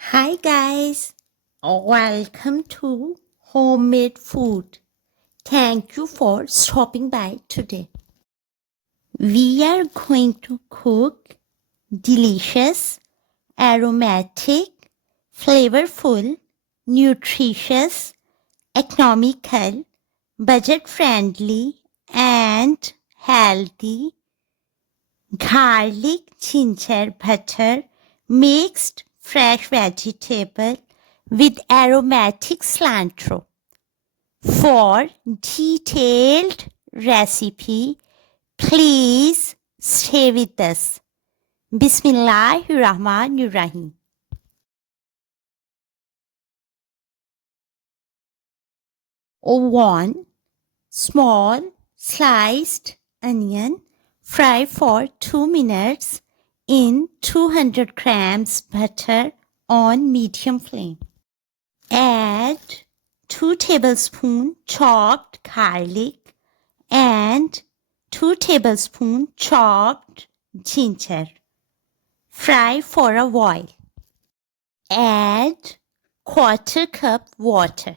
Hi guys, welcome to Homemade Food. Thank you for stopping by today. We are going to cook delicious, aromatic, flavorful, nutritious, economical, budget-friendly and healthy garlic ginger butter mixed fresh vegetable with aromatic cilantro. For detailed recipe, please stay with us. Bismillahirrahmanirrahim. 1 small sliced onion, fry for 2 minutes in 200 grams butter on medium flame. Add 2 tablespoons chopped garlic and 2 tablespoons chopped ginger. Fry for a while. Add quarter cup water.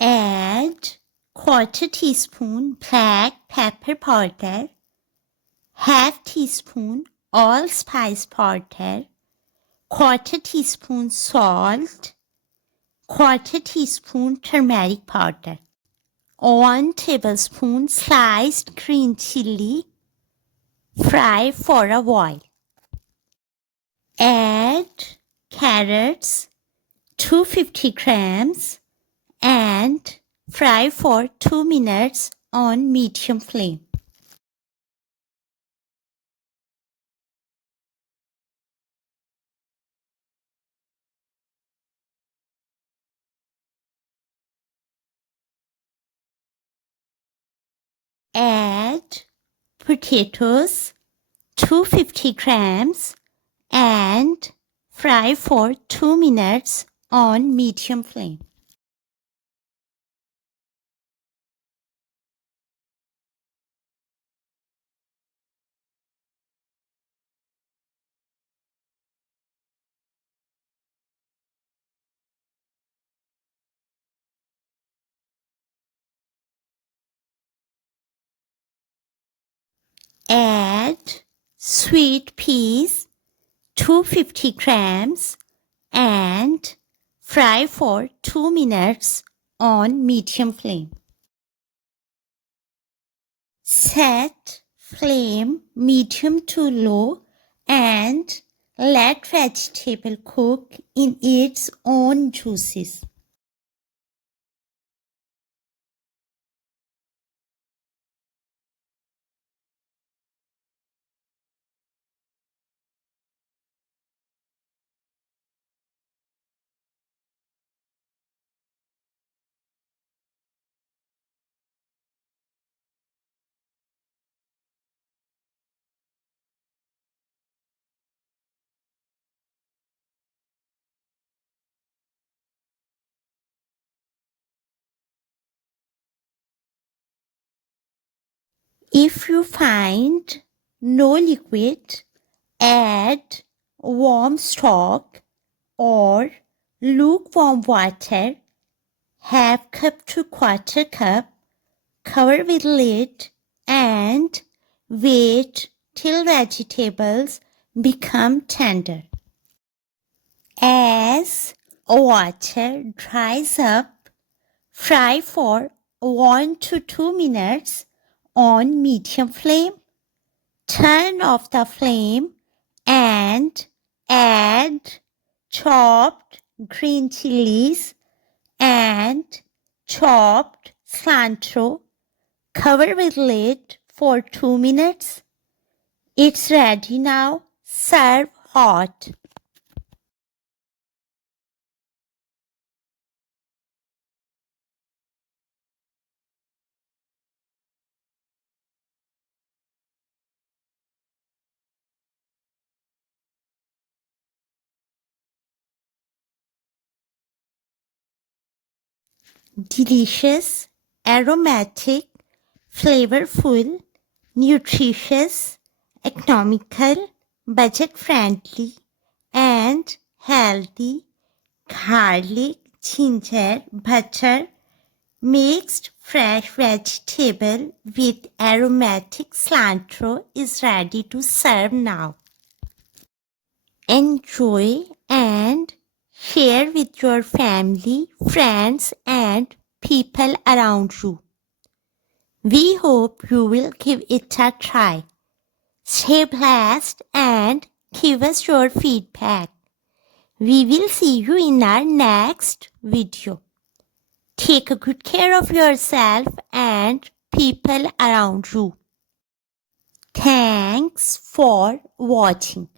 Add quarter teaspoon black pepper powder, half teaspoon allspice powder, quarter teaspoon salt, quarter teaspoon turmeric powder, 1 tablespoon sliced green chili. Fry for a while. Add carrots, 250 grams, and fry for 2 minutes on medium flame. Add potatoes, 250 grams, and fry for 2 minutes on medium flame. Add sweet peas, 250 grams, and fry for 2 minutes on medium flame. Set flame medium to low and let vegetable cook in its own juices. If you find no liquid, add warm stock or lukewarm water, half cup to quarter cup, cover with lid and wait till vegetables become tender. As water dries up, fry for 1 to 2 minutes on medium flame. Turn off the flame and add chopped green chilies and chopped cilantro. Cover with lid for 2 minutes. It's ready now. Serve hot. Delicious, aromatic, flavorful, nutritious, economical, budget-friendly, and healthy garlic, ginger, butter, mixed fresh vegetable with aromatic cilantro is ready to serve now. Enjoy and share with your family, friends, and people around you. We hope you will give it a try. Stay blessed and give us your feedback. We will see you in our next video. Take good care of yourself and people around you. Thanks for watching.